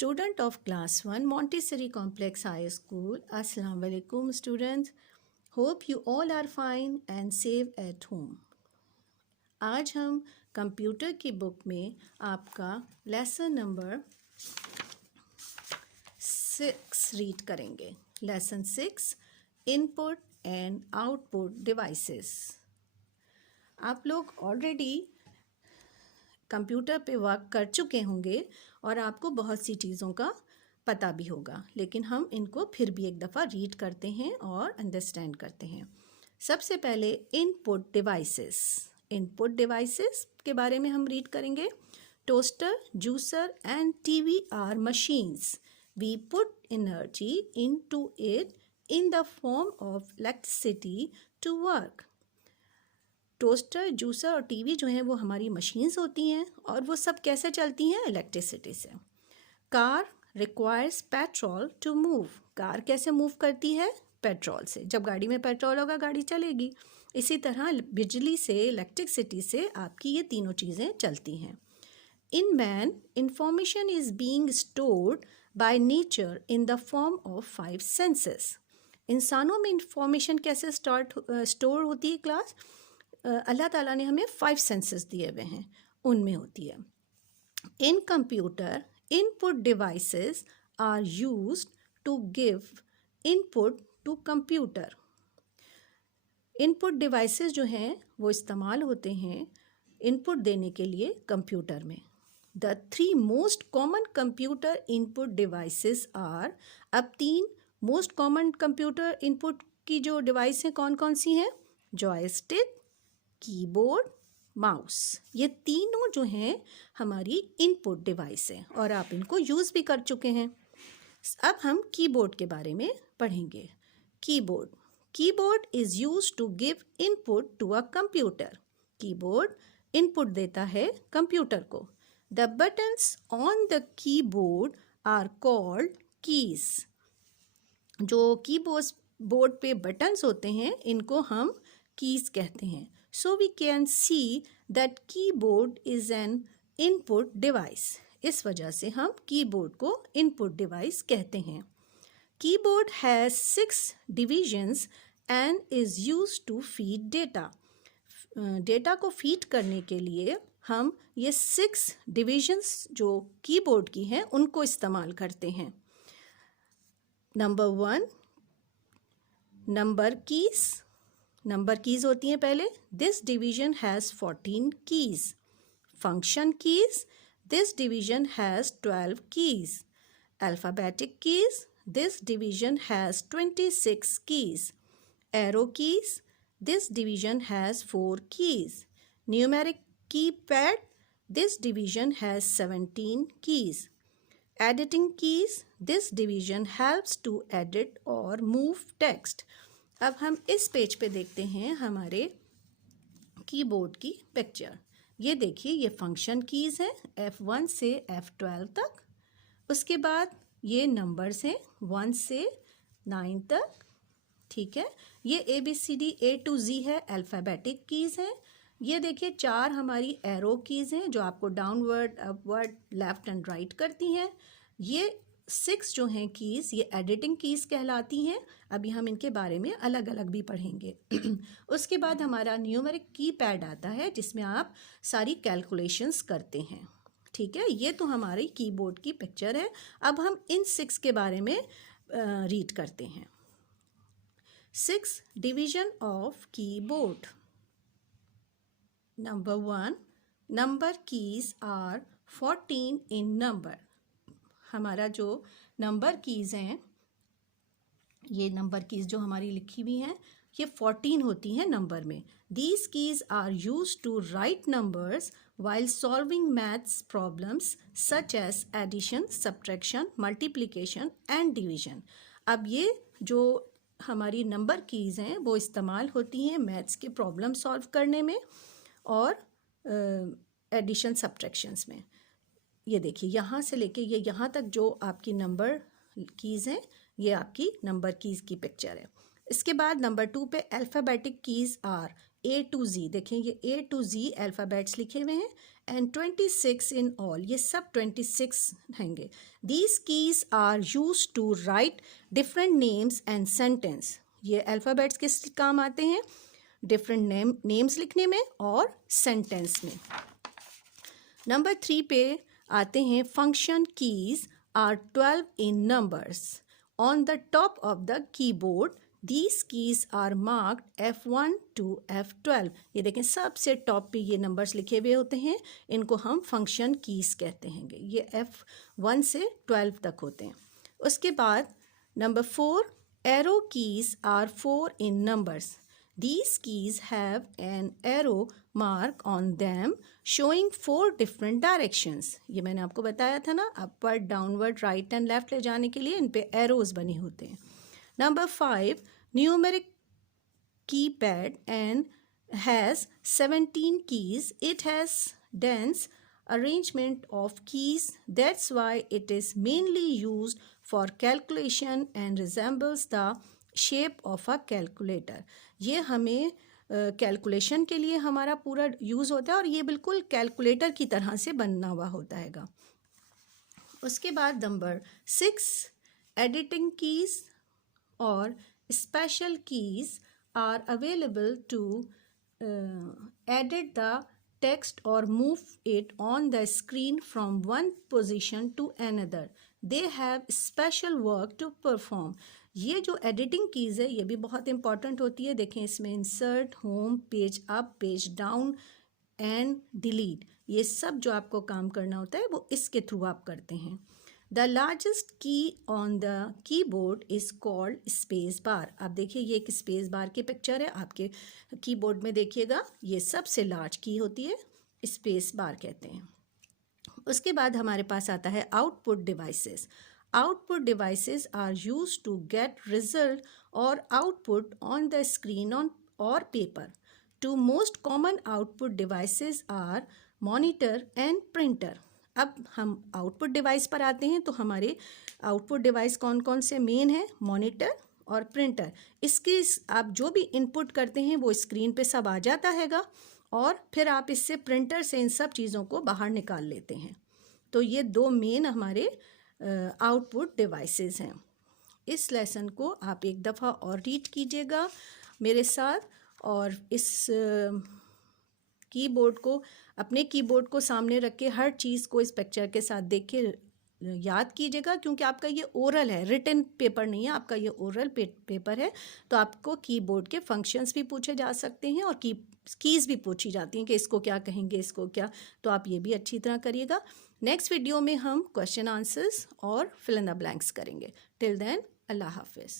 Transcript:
Student of class 1 Montessori Complex High School. Assalamu alaikum students. Hope you all are fine and safe at home. आज हम computer की book में आपका lesson number 6 read करेंगे. Lesson 6 input and output devices. आप लोग already computer पे work कर चुके होंगे और आपको बहुत सी चीज़ों का पता भी होगा, लेकिन हम इनको फिर भी एक दफ़ा रीड करते हैं और अंडरस्टैंड करते हैं. सबसे पहले इनपुट डिवाइसेस. इनपुट डिवाइसेस के बारे में हम रीड करेंगे. Toaster, juicer and TV are machines. We put energy into it in the form of electricity to work. Toaster, juicer और टीवी जो हैं वो हमारी मशीन्स होती हैं और वो सब कैसे चलती हैं? इलेक्ट्रिसिटी से. Car requires petrol to move. Car कैसे मूव करती है? पेट्रोल से. जब गाड़ी में पेट्रोल होगा गाड़ी चलेगी. इसी तरह बिजली से, इलेक्ट्रिसिटी से आपकी ये तीनों चीज़ें चलती हैं. In man information is being stored by nature in the form of 5 senses. इंसानों में इंफॉर्मेशन कैसे स्टोर होती है क्लास? अल्लाह ताला ने हमें 5 सेंसेस दिए हुए हैं, उनमें होती है. In computer input devices are used to give input to computer. Input devices जो हैं वो इस्तेमाल होते हैं इनपुट देने के लिए कंप्यूटर में. The 3 most common computer input devices are. अब 3 मोस्ट कॉमन कंप्यूटर इनपुट की जो डिवाइस हैं कौन कौन सी हैं? Joystick, keyboard, mouse. ये तीनों जो हैं हमारी इनपुट डिवाइस हैं और आप इनको यूज़ भी कर चुके हैं. अब हम कीबोर्ड के बारे में पढ़ेंगे. Keyboard. Keyboard is used to give input to a computer. Keyboard input देता है कंप्यूटर को. The buttons on the keyboard are called keys. जो कीबोर्ड पे बटन्स होते हैं इनको हम कीज कहते हैं. So we can see that keyboard is an input device. इस वजह से हम कीबोर्ड को इनपुट डिवाइस कहते हैं. Keyboard has 6 divisions and is used to feed data. Data को फीड करने के लिए हम ये 6 divisions जो कीबोर्ड की हैं उनको इस्तेमाल करते हैं. Number 1 number keys. Number keys होती हैं पहले. This division has 14 keys. Function keys. This division has 12 keys. Alphabetic keys. This division has 26 keys. Arrow keys. This division has 4 keys. Numeric keypad. This division has 17 keys. Editing keys. This division helps to edit और move text. अब हम इस page पे देखते हैं हमारे keyboard की picture. ये देखिए, ये फंक्शन कीज़ हैं F1 से F12 तक. उसके बाद ये नंबर्स हैं 1 से 9 तक. ठीक है. ये ABCD A to Z है, अल्फ़ाबेटिक कीज़ हैं. ये देखिए 4 हमारी एरो कीज़ हैं जो आपको downward, upward, left and right करती हैं. ये 6 जो हैं कीज़ ये एडिटिंग कीज़ कहलाती हैं. अभी हम इनके बारे में अलग अलग भी पढ़ेंगे. उसके बाद हमारा न्यूमेरिक कीपैड आता है जिसमें आप सारी कैलकुलेशंस करते हैं. ठीक है. ये तो हमारी कीबोर्ड की पिक्चर है. अब हम इन 6 के बारे में रीड करते हैं. 6 division of keyboard. Number 1 number keys are 14 in number. हमारा जो नंबर कीज़ हैं, ये नंबर कीज़ जो हमारी लिखी हुई हैं ये 14 होती हैं नंबर में. These keys are use to write numbers while solving maths problems such as addition, subtraction, multiplication and division. अब ये जो हमारी नंबर कीज़ हैं वो इस्तेमाल होती हैं मैथ्स के प्रॉब्लम सॉल्व करने में और एडिशन, सब्ट्रैक्शंस में. ये देखिए यहाँ से लेके ये यहाँ तक जो आपकी नंबर कीज़ हैं ये आपकी नंबर कीज़ की पिक्चर है. इसके बाद नंबर 2 पे alphabetic keys are A to Z. देखें ये A to Z अल्फ़ाबेट्स लिखे हुए हैं. and 26 in all. ये सब 26 हैंगे. These keys are used to write different names and sentence. ये अल्फ़ाबेट्स किस काम आते हैं? डिफरेंट नेम्स लिखने में और सेंटेंस में. नंबर 3 पे आते हैं. Function keys are 12 in numbers. On the top of the keyboard these keys are marked F1 to F12. ये देखें सबसे टॉप पे ये नंबर्स लिखे हुए होते हैं. इनको हम फंक्शन कीज कहते हैं. ये F1 से 12 तक होते हैं. उसके बाद number 4, arrow keys are 4 in numbers. These keys have an arrow mark on them showing 4 different directions. ये मैंने आपको बताया था ना, upward, downward, right and left ले जाने के लिए इन पे arrows बने होते हैं. Number 5, numeric keypad and has 17 keys. It has dense arrangement of keys. That's why it is mainly used for calculation and resembles the shape of a calculator. ये हमें कैलकुलेशन के लिए हमारा पूरा यूज़ होता है और ये बिल्कुल कैलकुलेटर की तरह से बना हुआ होता हैगा. उसके बाद नंबर 6, एडिटिंग कीज़ और special keys are available to edit the text or move it on the screen from one position to another. They have special work to perform. ये जो एडिटिंग कीज़ है ये भी बहुत इंपॉर्टेंट होती है. देखें इसमें insert, home, page up, page down and delete, ये सब जो आपको काम करना होता है वो इसके थ्रू आप करते हैं. द लार्जेस्ट की on the keyboard is called space bar. आप देखिए ये एक स्पेस बार की पिक्चर है. आपके कीबोर्ड में देखिएगा ये सबसे लार्ज की होती है, स्पेस बार कहते हैं. उसके बाद हमारे पास आता है output devices. Output devices are used to get result or output on the screen or paper. Two most common output devices are monitor and printer. अब हम आउटपुट डिवाइस पर आते हैं. तो हमारे आउटपुट डिवाइस कौन कौन से मेन है? मॉनिटर और प्रिंटर. इसके आप जो भी इनपुट करते हैं वो स्क्रीन पे सब आ जाता हैगा और फिर आप इससे प्रिंटर से इन सब चीज़ों को बाहर निकाल लेते हैं. तो ये दो मेन हमारे आउटपुट डिवाइसेस हैं. इस लेसन को आप एक दफ़ा और रीड कीजिएगा मेरे साथ और इस कीबोर्ड को, अपने कीबोर्ड को सामने रख के हर चीज़ को इस पिक्चर के साथ देख के याद कीजिएगा, क्योंकि आपका ये ओरल है, रिटन पेपर नहीं है, आपका ये ओरल पेपर है. तो आपको कीबोर्ड के फंक्शंस भी पूछे जा सकते हैं और कीज़ भी पूछी जाती हैं कि इसको क्या कहेंगे, इसको क्या. तो आप ये भी अच्छी तरह करिएगा. नेक्स्ट वीडियो में हम क्वेश्चन आंसर्स और फिल इन द ब्लैंक्स करेंगे. टिल देन, अल्लाह हाफिज़.